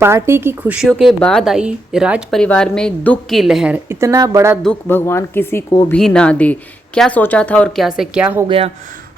Party की खुशियों के बाद आई राज परिवार में दुख की लहर। इतना बड़ा दुख भगवान किसी को भी ना दे। क्या सोचा था और क्या से क्या हो गया।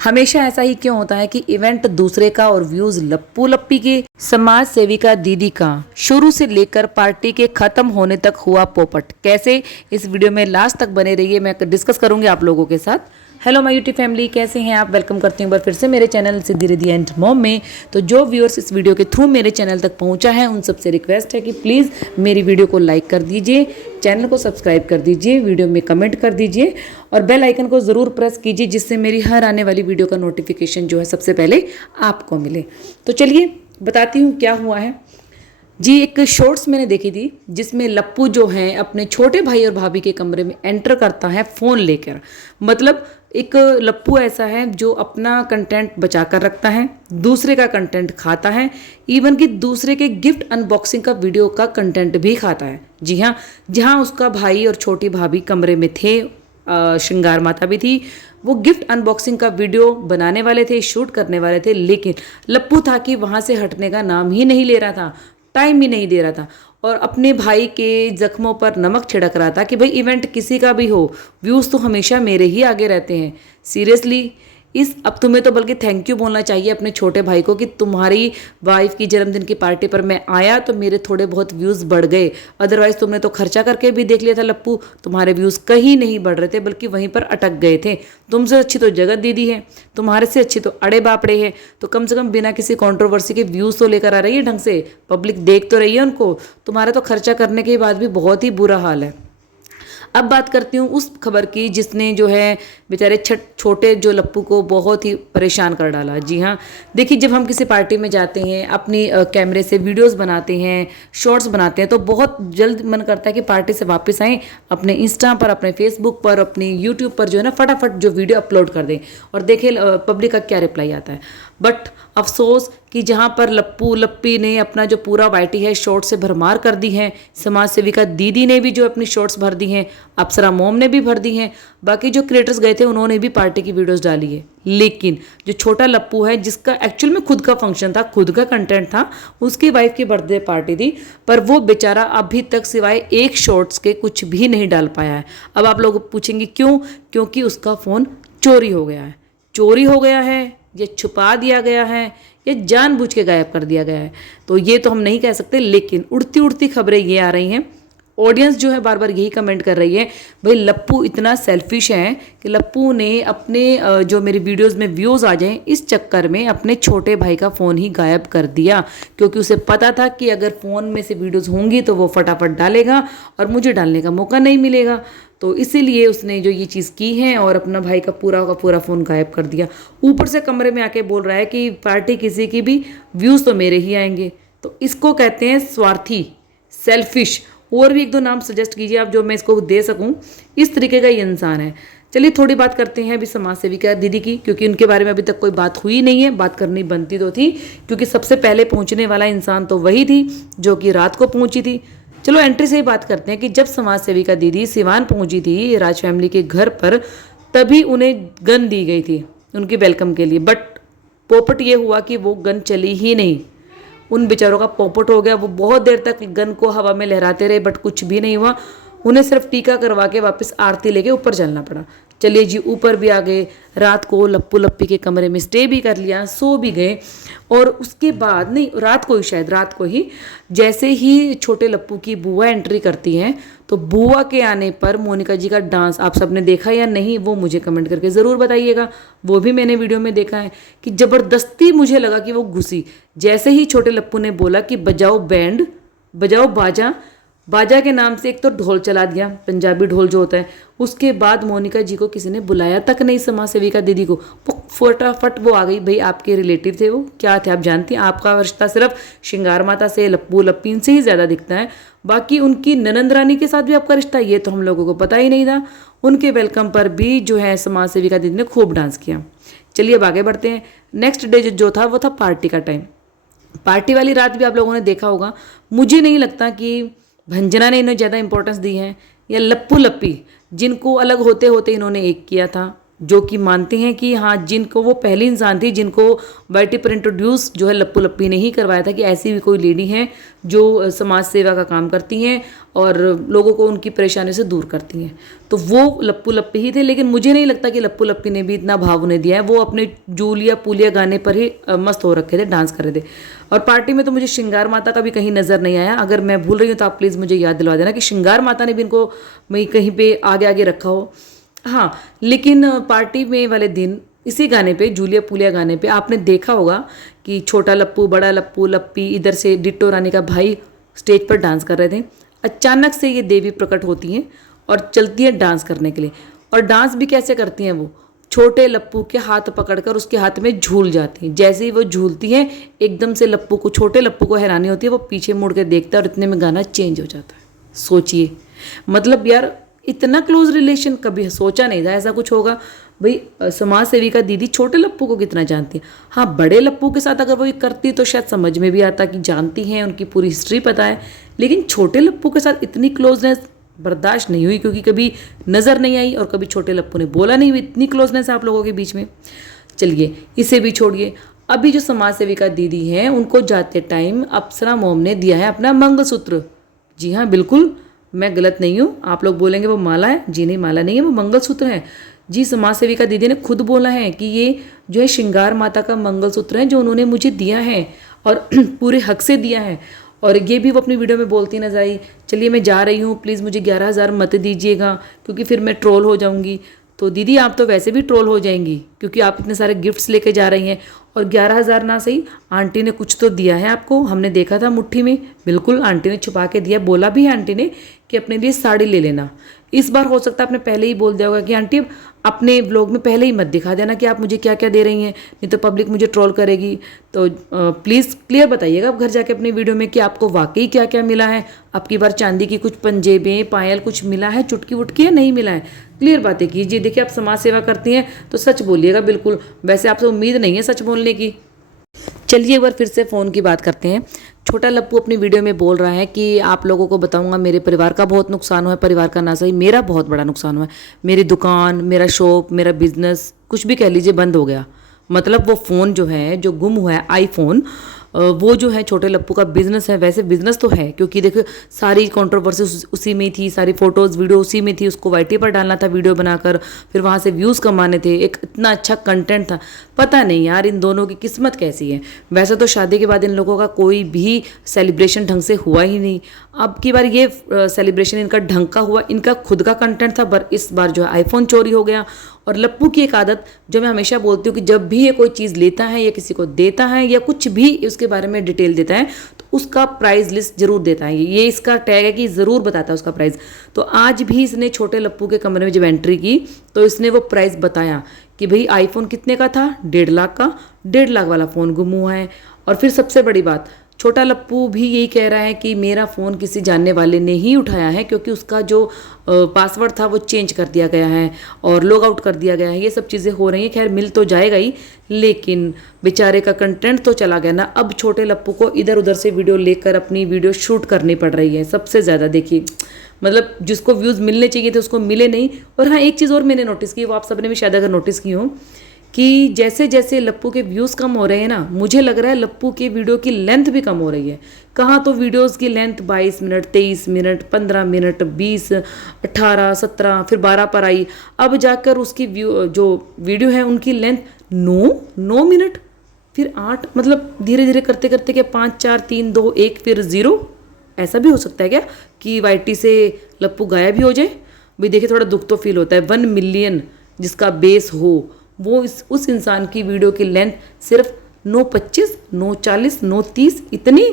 हमेशा ऐसा ही क्यों होता है कि इवेंट दूसरे का और व्यूज लप्पू लप्पी के। समाज सेविका दीदी का शुरू से लेकर पार्टी के खत्म होने तक हुआ पोपट। कैसे, इस वीडियो में लास्ट तक बने रहिए, मैं डिस्कस करूंगी आप लोगों के साथ। हेलो माय यूट्यूब फैमिली, कैसे हैं आप। वेलकम करती हूँ एक बार फिर से मेरे channel Siddhi Riddhi and mom में। तो जो व्यूअर्स इस वीडियो के थ्रू मेरे चैनल तक पहुंचा है उन सबसे रिक्वेस्ट है कि प्लीज़ मेरी वीडियो को लाइक कर दीजिए, चैनल को सब्सक्राइब कर दीजिए, वीडियो में कमेंट कर दीजिए और बेल आइकन को ज़रूर प्रेस कीजिए जिससे मेरी हर आने वाली वीडियो का नोटिफिकेशन जो है सबसे पहले आपको मिले। तो चलिए बताती हूँ क्या हुआ है जी। एक शॉर्ट्स मैंने देखी थी जिसमें लप्पू जो है अपने छोटे भाई और भाभी के कमरे में एंटर करता है फ़ोन लेकर। मतलब एक लप्पू ऐसा है जो अपना कंटेंट बचा कर रखता है, दूसरे का कंटेंट खाता है, इवन कि दूसरे के गिफ्ट अनबॉक्सिंग का वीडियो का कंटेंट भी खाता है। जी हाँ, जहाँ उसका भाई और छोटी भाभी कमरे में थे, श्रृंगार माता भी थी, वो गिफ्ट अनबॉक्सिंग का वीडियो बनाने वाले थे, शूट करने वाले थे, लेकिन लप्पू था कि वहाँ से हटने का नाम ही नहीं ले रहा था, टाइम ही नहीं दे रहा था और अपने भाई के जख्मों पर नमक छिड़क रहा था कि भाई इवेंट किसी का भी हो, व्यूज़ तो हमेशा मेरे ही आगे रहते हैं। सीरियसली अब तुम्हें तो बल्कि थैंक यू बोलना चाहिए अपने छोटे भाई को कि तुम्हारी वाइफ की जन्मदिन की पार्टी पर मैं आया तो मेरे थोड़े बहुत व्यूज़ बढ़ गए। अदरवाइज तुमने तो खर्चा करके भी देख लिया था लप्पू, तुम्हारे व्यूज़ कहीं नहीं बढ़ रहे थे बल्कि वहीं पर अटक गए थे। तुमसे अच्छी तो जगत दीदी है, तुम्हारे से अच्छी तो अड़े बापड़े है, तो कम से कम बिना किसी कंट्रोवर्सी के व्यूज़ तो लेकर आ रही है ढंग से, पब्लिक देख तो रही है उनको। तुम्हारा तो खर्चा करने के बाद भी बहुत ही बुरा हाल है। अब बात करती हूँ उस खबर की जिसने जो है बेचारे छोटे जो लप्पू को बहुत ही परेशान कर डाला। जी हाँ, देखिए जब हम किसी पार्टी में जाते हैं, अपनी कैमरे से वीडियोस बनाते हैं, शॉर्ट्स बनाते हैं, तो बहुत जल्द मन करता है कि पार्टी से वापस आएँ, अपने इंस्टा पर, अपने फेसबुक पर, अपनी यूट्यूब पर जो है ना फटाफट जो वीडियो अपलोड कर दें और देखें पब्लिक का क्या रिप्लाई आता है। बट अफसोस कि जहाँ पर लप्पू लप्पी ने अपना जो पूरा वाइटी है शॉर्ट से भरमार कर दी है, समाज सेविका दीदी ने भी जो अपनी शॉर्ट्स भर दी हैं, अप्सरा मोम ने भी भर दी हैं, बाकी जो क्रिएटर्स गए थे उन्होंने भी पार्टी की वीडियोस डाली है। लेकिन जो छोटा लप्पू है जिसका एक्चुअल में खुद का फंक्शन था, खुद का कंटेंट था, उसकी वाइफ की बर्थडे पार्टी थी, पर वो बेचारा अभी तक सिवाय एक शॉर्ट्स के कुछ भी नहीं डाल पाया है। अब आप लोग पूछेंगे क्यों? क्योंकि उसका फ़ोन चोरी हो गया है। चोरी हो गया है या छुपा दिया गया है या जानबूझ के गायब कर दिया गया है, तो ये तो हम नहीं कह सकते। लेकिन उड़ती उड़ती खबरें ये आ रही हैं, ऑडियंस जो है बार बार यही कमेंट कर रही है, भाई लप्पू इतना सेल्फिश है कि लप्पू ने अपने जो मेरी वीडियोस में व्यूज़ आ जाएं इस चक्कर में अपने छोटे भाई का फ़ोन ही गायब कर दिया, क्योंकि उसे पता था कि अगर फ़ोन में से वीडियोस होंगी तो वो फटाफट डालेगा और मुझे डालने का मौका नहीं मिलेगा। तो इसीलिए उसने जो ये चीज़ की है और अपना भाई का पूरा फ़ोन गायब कर दिया। ऊपर से कमरे में आके बोल रहा है कि पार्टी किसी की भी, व्यूज़ तो मेरे ही आएंगे। तो इसको कहते हैं स्वार्थी, सेल्फिश। और भी एक दो नाम सजेस्ट कीजिए आप जो मैं इसको दे सकूं। इस तरीके का ये इंसान है। चलिए थोड़ी बात करते हैं अभी समाज सेविका दीदी की, क्योंकि उनके बारे में अभी तक कोई बात हुई नहीं है। बात करनी बनती तो थी क्योंकि सबसे पहले पहुंचने वाला इंसान तो वही थी जो कि रात को पहुंची थी। चलो एंट्री से ही बात करते हैं कि जब समाज सेविका दीदी सिवान पहुंची थी राज फैमिली के घर पर, तभी उन्हें गन दी गई थी उनकी वेलकम के लिए। बट पोपट ये हुआ कि वो गन चली ही नहीं, उन बेचारों का पोपट हो गया। वो बहुत देर तक गन को हवा में लहराते रहे बट कुछ भी नहीं हुआ। उन्हें सिर्फ टीका करवा के वापस आरती लेके ऊपर चलना पड़ा। चलिए जी, ऊपर भी आ गए, रात को लप्पू लप्पी के कमरे में स्टे भी कर लिया, सो भी गए। और उसके बाद नहीं, रात को ही, शायद रात को ही, जैसे ही छोटे लप्पू की बुआ एंट्री करती हैं तो बुआ के आने पर मोनिका जी का डांस आप सबने देखा या नहीं वो मुझे कमेंट करके ज़रूर बताइएगा। वो भी मैंने वीडियो में देखा है कि ज़बरदस्ती मुझे लगा कि वो घुसी। जैसे ही छोटे लप्पू ने बोला कि बजाओ बैंड, बजाओ बाजा, बाजा के नाम से एक तो ढोल चला दिया, पंजाबी ढोल जो होता है, उसके बाद मोनिका जी को किसी ने बुलाया तक नहीं, समाज सेविका दीदी को। वो फटाफट वो आ गई। भाई आपके रिलेटिव थे, वो क्या थे आप जानती हैं। आपका रिश्ता सिर्फ श्रृंगार माता से, लप्पू लप्पीन से ही ज़्यादा दिखता है, बाकी उनकी ननंद रानी के साथ भी आपका रिश्ता, ये तो हम लोगों को पता ही नहीं था। उनके वेलकम पर भी जो है समाज सेविका दीदी ने खूब डांस किया। चलिए अब आगे बढ़ते हैं। नेक्स्ट डे जो था वो था पार्टी का टाइम। पार्टी वाली रात भी आप लोगों ने देखा होगा। मुझे नहीं लगता कि भंजना ने इन्हें ज़्यादा इंपॉर्टेंस दी है या लप्पू लप्पी, जिनको अलग होते होते इन्होंने एक किया था, जो कि मानते हैं कि हाँ, जिनको वो पहली इंसान थी जिनको वाईटी पर इंट्रोड्यूस जो है लप्पू लप्पी ने ही करवाया था कि ऐसी भी कोई लेडी हैं जो समाज सेवा का काम करती हैं और लोगों को उनकी परेशानी से दूर करती हैं। तो वो लप्पू लप्पी ही थे, लेकिन मुझे नहीं लगता कि लप्पू लप्पी ने भी इतना भाव उन्हें दिया है। वो अपने जूलिया पूलिया गाने पर ही मस्त हो रखे थे, डांस कर रहे थे। और पार्टी में तो मुझे श्रृंगार माता का भी कहीं नज़र नहीं आया। अगर मैं भूल रही हूँ तो आप प्लीज़ मुझे याद दिलवा देना कि श्रृंगार माता ने भी इनको कहीं पे आगे आगे रखा हो। हाँ, लेकिन पार्टी में वाले दिन इसी गाने पे, जूलिया पूलिया गाने पे, आपने देखा होगा कि छोटा लप्पू, बड़ा लप्पू, लप्पी, इधर से डिट्टो रानी का भाई स्टेज पर डांस कर रहे थे। अचानक से ये देवी प्रकट होती हैं और चलती हैं डांस करने के लिए। और डांस भी कैसे करती हैं वो, छोटे लप्पू के हाथ पकड़कर उसके हाथ में झूल जाती हैं। जैसे ही वो झूलती हैं एकदम से लप्पू को, छोटे लप्पू को हैरानी होती है, वो पीछे मुड़ के देखता है और इतने में गाना चेंज हो जाता है। सोचिए, मतलब यार इतना क्लोज रिलेशन कभी सोचा नहीं था ऐसा कुछ होगा। भाई समाज सेविका दीदी छोटे लप्पू को कितना जानती है। हाँ, बड़े लप्पू के साथ अगर वो ये करती तो शायद समझ में भी आता कि जानती हैं, उनकी पूरी हिस्ट्री पता है। लेकिन छोटे लप्पू के साथ इतनी क्लोजनेस बर्दाश्त नहीं हुई, क्योंकि कभी नज़र नहीं आई और कभी छोटे लप्पू ने बोला नहीं, इतनी क्लोजनेस है आप लोगों के बीच में। चलिए इसे भी छोड़िए। अभी जो समाज सेविका दीदी हैं उनको जाते टाइम अप्सरा मोम ने दिया है अपना मंगलसूत्र। जी हाँ, बिल्कुल मैं गलत नहीं हूँ। आप लोग बोलेंगे वो माला है, जी नहीं, माला नहीं है, वो मंगलसूत्र है। जी, समाज सेविका दीदी ने खुद बोला है कि ये जो है श्रृंगार माता का मंगलसूत्र है जो उन्होंने मुझे दिया है और पूरे हक से दिया है। और ये भी वो अपनी वीडियो में बोलती नजर आई, चलिए मैं जा रही हूँ, प्लीज़ मुझे 11,000 मत दीजिएगा क्योंकि फिर मैं ट्रोल हो जाऊँगी। तो दीदी आप तो वैसे भी ट्रोल हो जाएंगी क्योंकि आप इतने सारे गिफ्ट्स लेके जा रही हैं। और 11,000 ना सही, आंटी ने कुछ तो दिया है आपको, हमने देखा था मुट्ठी में। बिल्कुल आंटी ने छुपा के दिया, बोला भी है आंटी ने कि अपने लिए साड़ी ले लेना। इस बार हो सकता है आपने पहले ही बोल दिया होगा कि आंटी अपने ब्लॉग में पहले ही मत दिखा देना कि आप मुझे क्या क्या दे रही हैं, नहीं तो पब्लिक मुझे ट्रोल करेगी। तो प्लीज़ क्लियर बताइएगा अब घर जाके अपनी वीडियो में कि आपको वाकई क्या क्या मिला है। अब की बार चांदी की कुछ पंजेबें, पायल कुछ मिला है, चुटकी वुटकी है, नहीं मिला है, क्लियर बातें कीजिए। देखिए आप समाज सेवा करती हैं तो सच बोलिएगा बिल्कुल, वैसे आपसे उम्मीद नहीं है सच बोलने की। चलिए एक बार फिर से फ़ोन की बात करते हैं। छोटा लप्पू अपनी वीडियो में बोल रहा है कि आप लोगों को बताऊंगा मेरे परिवार का बहुत नुकसान हुआ है, परिवार का ना सही मेरा बहुत बड़ा नुकसान हुआ है। मेरी दुकान, मेरा शॉप, मेरा बिजनेस, कुछ भी कह लीजिए, बंद हो गया। मतलब वो फ़ोन जो है, जो गुम हुआ है आईफोन, वो जो है छोटे लप्पू का बिजनेस है। वैसे बिजनेस तो है क्योंकि देखो सारी कंट्रोवर्सी उसी में थी, सारी फोटोज़ वीडियो उसी में थी। उसको वाईटी पर डालना था वीडियो बनाकर, फिर वहाँ से व्यूज़ कमाने थे, एक इतना अच्छा कंटेंट था। पता नहीं यार इन दोनों की किस्मत कैसी है। वैसे तो शादी के बाद इन लोगों का कोई भी सेलिब्रेशन ढंग से हुआ ही नहीं। अब की बार ये सेलिब्रेशन इनका ढंग का हुआ, इनका खुद का कंटेंट था, पर इस बार जो है आईफोन चोरी हो गया। और लप्पू की एक आदत जो मैं हमेशा बोलती हूँ कि जब भी ये कोई चीज़ लेता है या किसी को देता है या कुछ भी उसके बारे में डिटेल देता है तो उसका प्राइस लिस्ट जरूर देता है। ये इसका टैग है कि ज़रूर बताता है उसका प्राइस। तो आज भी इसने छोटे लप्पू के कमरे में जब एंट्री की तो इसने वो प्राइस बताया कि भाई आईफोन कितने का था, 1.5 लाख का, 1.5 लाख वाला फ़ोन गुम हुआ है। और फिर सबसे बड़ी बात, छोटा लप्पू भी यही कह रहा है कि मेरा फ़ोन किसी जानने वाले ने ही उठाया है क्योंकि उसका जो पासवर्ड था वो चेंज कर दिया गया है और लॉग आउट कर दिया गया है। ये सब चीज़ें हो रही हैं। खैर मिल तो जाएगा ही, लेकिन बेचारे का कंटेंट तो चला गया ना। अब छोटे लप्पू को इधर उधर से वीडियो लेकर अपनी वीडियो शूट करनी पड़ रही है। सबसे ज़्यादा देखिए, मतलब जिसको व्यूज़ मिलने चाहिए थे उसको मिले नहीं। और हाँ, एक चीज़ और मैंने नोटिस की, वो आप सबने भी शायद अगर नोटिस की हो, कि जैसे जैसे लप्पू के व्यूज़ कम हो रहे हैं ना, मुझे लग रहा है लप्पू के वीडियो की लेंथ भी कम हो रही है। कहाँ तो वीडियोस की लेंथ 22 मिनट, 23 मिनट, 15 मिनट, 20, 18, 17, फिर 12 पर आई। अब जाकर उसकी जो वीडियो है उनकी लेंथ 9 मिनट, फिर 8, मतलब धीरे धीरे करते करते क्या 5, 4, 3, 2, 1 फिर 0। ऐसा भी हो सकता है क्या कि वाईटी से लप्पू गायब भी हो जाए? भाई देखिए थोड़ा दुख तो फील होता है। 1 मिलियन जिसका बेस हो, वो उस इंसान की वीडियो की लेंथ सिर्फ 9:25, 9:40, 9:30, इतनी।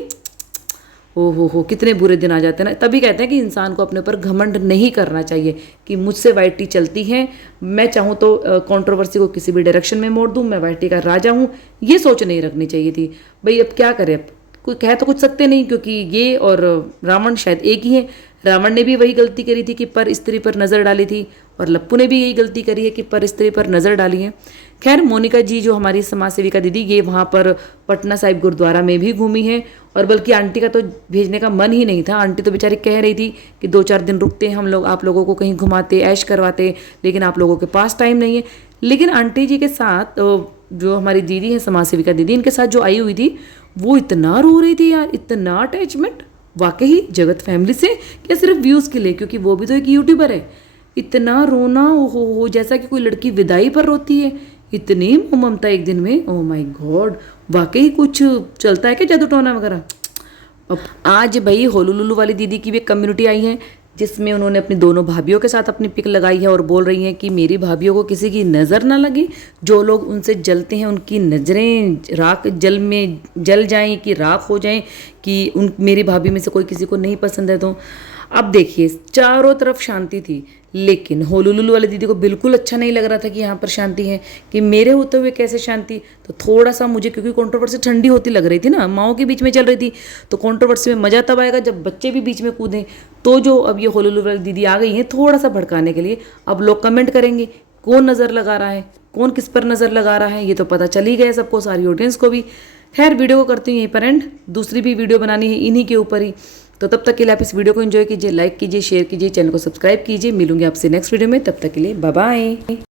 हो कितने बुरे दिन आ जाते हैं ना। तभी कहते हैं कि इंसान को अपने ऊपर घमंड नहीं करना चाहिए कि मुझसे वाईटी चलती है, मैं चाहूँ तो कंट्रोवर्सी को किसी भी डायरेक्शन में मोड़ दूँ, मैं वाईटी का राजा हूँ। ये सोच नहीं रखनी चाहिए थी। भाई अब क्या करें, अब कोई कह तो कुछ सकते नहीं क्योंकि ये और रावण शायद एक ही है। रावण ने भी वही गलती करी थी कि पर स्त्री पर नज़र डाली थी, और लप्पू ने भी यही गलती करी है कि पर स्त्री पर नज़र डाली है। खैर मोनिका जी जो हमारी समाज सेविका दीदी, ये वहाँ पर पटना साहिब गुरुद्वारा में भी घूमी है। और बल्कि आंटी का तो भेजने का मन ही नहीं था। आंटी तो बेचारी कह रही थी कि 2-4 दिन रुकते हैं हम लोग, आप लोगों को कहीं घुमाते, ऐश करवाते, लेकिन आप लोगों के पास टाइम नहीं है। लेकिन आंटी जी के साथ जो हमारी दीदी है समाज सेविका दीदी, इनके साथ जो आई हुई थी वो इतना रो रही थी यार, इतना अटैचमेंट वाकई जगत फैमिली से, क्या सिर्फ व्यूज़ के लिए, क्योंकि वो भी तो एक यूट्यूबर है। इतना रोना हो जैसा कि कोई लड़की विदाई पर रोती है, इतनी ममता एक दिन में। ओह माय गॉड, वाकई कुछ चलता है क्या जादू टोना वगैरह। अब आज भाई होलुलुलु वाली दीदी की भी एक कम्युनिटी आई है जिसमें उन्होंने अपनी दोनों भाभीियों के साथ अपनी पिक लगाई है और बोल रही हैं कि मेरी भाभीियों को किसी की नज़र ना लगे, जो लोग उनसे जलते हैं उनकी नज़रें राख जल में जल जाएं कि राख हो जाएं, कि उन मेरी भाभी में से कोई किसी को नहीं पसंद है। तो अब देखिए चारों तरफ शांति थी, लेकिन होलुलुलु वाली दीदी को बिल्कुल अच्छा नहीं लग रहा था कि यहाँ पर शांति है, कि मेरे होते हुए कैसे शांति। तो थोड़ा सा मुझे, क्योंकि कंट्रोवर्सी ठंडी होती लग रही थी ना, माओ के बीच में चल रही थी, तो कंट्रोवर्सी में मज़ा तब आएगा जब बच्चे भी बीच में कूदें। तो जो अब ये होलुलुलु वाली दीदी आ गई हैं थोड़ा सा भड़काने के लिए, अब लोग कमेंट करेंगे कौन नज़र लगा रहा है, कौन किस पर नज़र लगा रहा है, ये तो पता चल ही गया सबको, सारी ऑडियंस को भी। खैर वीडियो को करती हूँ यहीं पर एंड, दूसरी भी वीडियो बनानी है इन्हीं के ऊपर ही। तो तब तक के लिए आप इस वीडियो को एंजॉय कीजिए, लाइक कीजिए, शेयर कीजिए, चैनल को सब्सक्राइब कीजिए। मिलूंगी आपसे नेक्स्ट वीडियो में, तब तक के लिए बाय बाय।